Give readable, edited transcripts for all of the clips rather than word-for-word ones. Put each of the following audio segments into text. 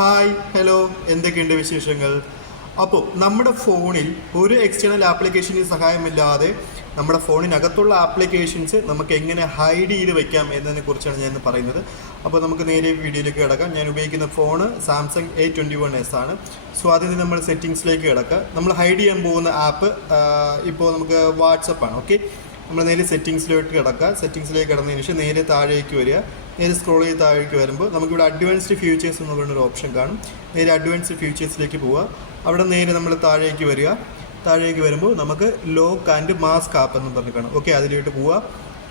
Hi hello എന്തൊക്കെയുണ്ട് വിശേഷങ്ങൾ? അപ്പോൾ നമ്മുടെ ഫോണിൽ ഒരു എക്സ്റ്റേണൽ ആപ്ലിക്കേഷന് സഹായമില്ലാതെ നമ്മുടെ ഫോണിനകത്തുള്ള ആപ്ലിക്കേഷൻസ് നമുക്ക് എങ്ങനെ ഹൈഡ് ചെയ്ത് വെക്കാം എന്നതിനെ കുറിച്ചാണ് ഞാൻ പറയുന്നത്. അപ്പോൾ നമുക്ക് നേരെ വീഡിയോയിലേക്ക് കിടക്കാം. ഞാൻ ഉപയോഗിക്കുന്ന ഫോണ് സാംസങ് A21s ആണ്. സോ അതിന് നമ്മൾ സെറ്റിങ്സിലേക്ക് കിടക്കുക. നമ്മൾ ഹൈഡ് ചെയ്യാൻ പോകുന്ന ആപ്പ് ഇപ്പോൾ നമുക്ക് വാട്സപ്പാണ്. ഓക്കെ, നമ്മൾ നേരെ സെറ്റിങ്സിലേക്ക് കിടക്കുക. സെറ്റിങ്സിലേക്ക് കിടന്നതിന് ശേഷം നേരെ താഴേക്ക് വരിക. നേരെ സ്ക്രോൾ ചെയ്ത് താഴേക്ക് വരുമ്പോൾ നമുക്കിവിടെ അഡ്വാൻസ്ഡ് ഫ്യൂച്ചേഴ്സ് എന്ന് പറയുന്നൊരു ഓപ്ഷൻ കാണും. നേരെ അഡ്വാൻസ്ഡ് ഫ്യൂച്ചേഴ്സിലേക്ക് പോവുക. അവിടെ നേരെ നമ്മൾ താഴേക്ക് വരിക. താഴേക്ക് വരുമ്പോൾ നമുക്ക് ലോക്ക് ആൻഡ് മാസ്ക് ആപ്പ് എന്ന് പറഞ്ഞ് കാണും. ഓക്കെ, അതിലോട്ട് പോവുക.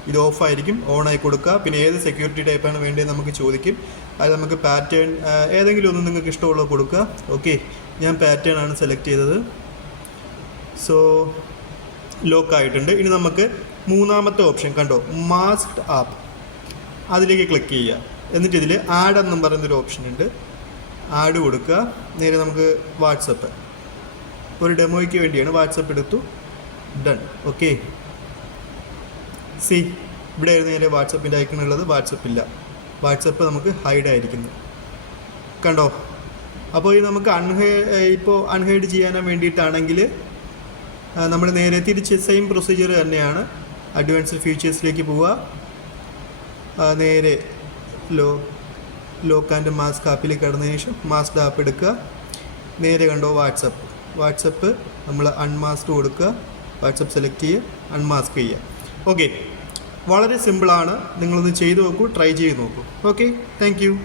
ഇത് ഓഫായിരിക്കും, ഓണായി കൊടുക്കുക. പിന്നെ ഏത് സെക്യൂരിറ്റി ടൈപ്പാണ് വേണ്ടത് നമുക്ക് ചോദിക്കും. അത് നമുക്ക് പാറ്റേൺ ഏതെങ്കിലും ഒന്ന് നിങ്ങൾക്ക് ഇഷ്ടമുള്ളത് കൊടുക്കുക. ഓക്കെ, ഞാൻ പാറ്റേൺ ആണ് സെലക്ട് ചെയ്തത്. സോ ലോക്ക് ആയിട്ടുണ്ട്. ഇനി നമുക്ക് മൂന്നാമത്തെ ഓപ്ഷൻ കണ്ടോ, മാസ്ക്ഡ് ആപ്പ്, അതിലേക്ക് ക്ലിക്ക് ചെയ്യുക. എന്നിട്ട് ഇതിൽ ആഡ് എന്നും പറയുന്നൊരു ഓപ്ഷൻ ഉണ്ട്. ആഡ് കൊടുക്കുക. നേരെ നമുക്ക് വാട്സപ്പ്, ഒരു ഡെമോയ്ക്ക് വേണ്ടിയാണ് വാട്സപ്പ് എടുത്തു. ഡൺ. ഓക്കെ, സി ഇവിടെ ആയിരുന്നു നേരെ വാട്സപ്പിൻ്റെ ഐക്കൺ ഉള്ളത്. വാട്സപ്പില്ല, വാട്സപ്പ് നമുക്ക് ഹൈഡ് ആയിരിക്കുന്നു. കണ്ടോ? അപ്പോൾ ഇത് നമുക്ക് അൺഹൈഡ് ചെയ്യാൻ വേണ്ടിയിട്ടാണെങ്കിൽ നമ്മൾ നേരെ തിരിച്ച് സെയിം പ്രൊസീജിയർ തന്നെയാണ്. അഡ്വാൻസ്ഡ് ഫീച്ചേഴ്സിലേക്ക് പോവുക. നേരെ ലോക്ക് ആൻഡ് മാസ്ക് ആപ്പിലേക്ക് കടന്നതിന് ശേഷം മാസ്ക് ആപ്പ് എടുക്കുക. നേരെ കണ്ടോ വാട്സപ്പ് നമ്മൾ അൺമാസ്ക് കൊടുക്കുക. വാട്സപ്പ് സെലക്ട് ചെയ്യുക, അൺമാസ്ക് ചെയ്യുക. ഓക്കെ, വളരെ സിമ്പിളാണ്. നിങ്ങളൊന്ന് ചെയ്ത് നോക്കൂ, ട്രൈ ചെയ്ത് നോക്കൂ. Okay, thank you.